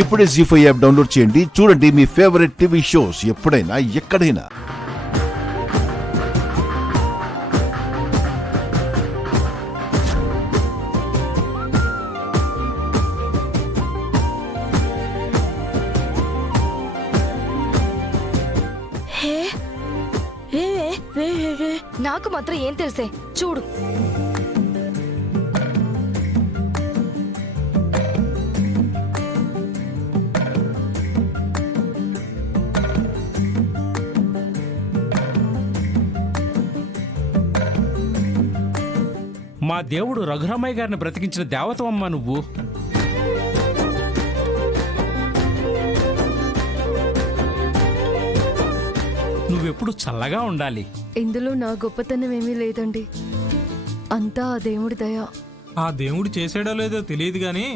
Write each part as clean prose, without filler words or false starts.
ఇప్పుడే జీ5 app download చేయండి. చూడండి మీ ఫేవరెట్ టీవీ షోస్ ఎప్పుడైనా ఎక్కడైనా. నాకు మాత్రం ఏం తెలిసే చూడు. మా దేవుడు రఘురామయ్య గారిని బ్రతికించిన దేవతమ్మ నువ్వు. నువ్వెప్పుడు చల్లగా ఉండాలి. ఇందులో నా గొప్పతనం ఏమీ లేదండి, అంతా ఆ దేవుడి దయ. ఆ దేవుడు చేసాడో లేదో తెలియదు గాని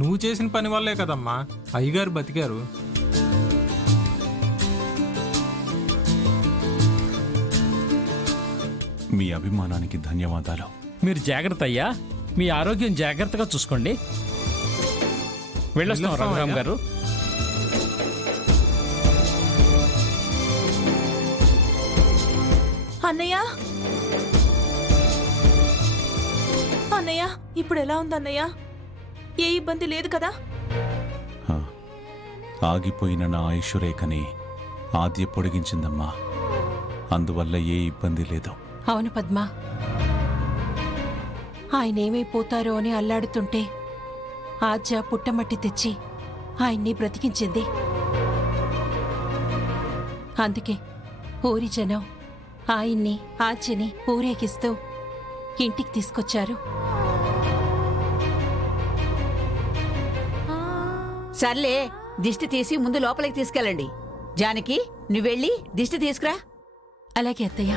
నువ్వు చేసిన పని వల్లే కదమ్మా అయ్యగారు బతికారు. మీ అభిమానానికి ధన్యవాదాలు. మీరు జాగ్రత్త అయ్యా, మీ ఆరోగ్యం జాగ్రత్తగా చూసుకోండి. వెళ్ళొస్తాం రఘురామ్ గారు. అన్నయ్య, అన్నయ్య ఇప్పుడు ఎలా ఉంది అన్నయ్య? ఏ ఇబ్బంది లేదు కదా? ఆగిపోయిన నా ఆయుష్రేఖని ఆద్య పొడిగించిందమ్మా, అందువల్ల ఏ ఇబ్బంది లేదు. అవును పద్మ, ఆయనేమైపోతారో అని అల్లాడుతుంటే ఆద్య పుట్టమట్టి తెచ్చి ఆయన్ని బ్రతికించింది. అందుకే ఊరి జనం ఆయన్ని ఆద్యని ఊరేగిస్తూ ఇంటికి తీసుకొచ్చారు. సర్లే, దిష్టి తీసి ముందు లోపలికి తీసుకెళ్ళండి. జానకి, నువ్వెళ్ళి దిష్టి తీసుకురా. అలాగే అత్తయ్య.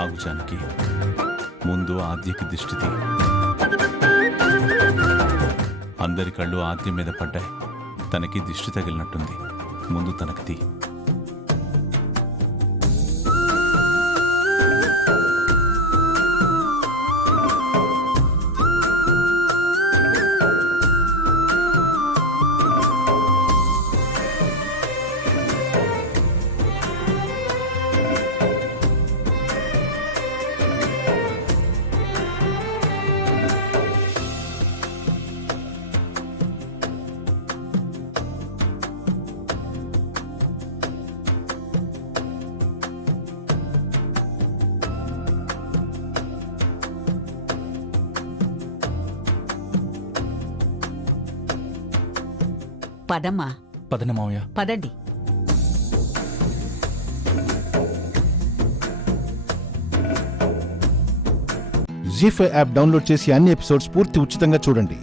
ఆగు జానకి, ముందు ఆద్యకి దిష్టి తీ. అందరి కళ్ళు ఆద్య మీద పడ్డాయి, తనకి దిష్టి తగిలినట్టుంది. ముందు తనకి తీ. పదమ్మా, పదండి మావయ్య. పదండి. జీ5 యాప్ డౌన్లోడ్ చేసి అన్ని ఎపిసోడ్స్ పూర్తి ఉచితంగా చూడండి.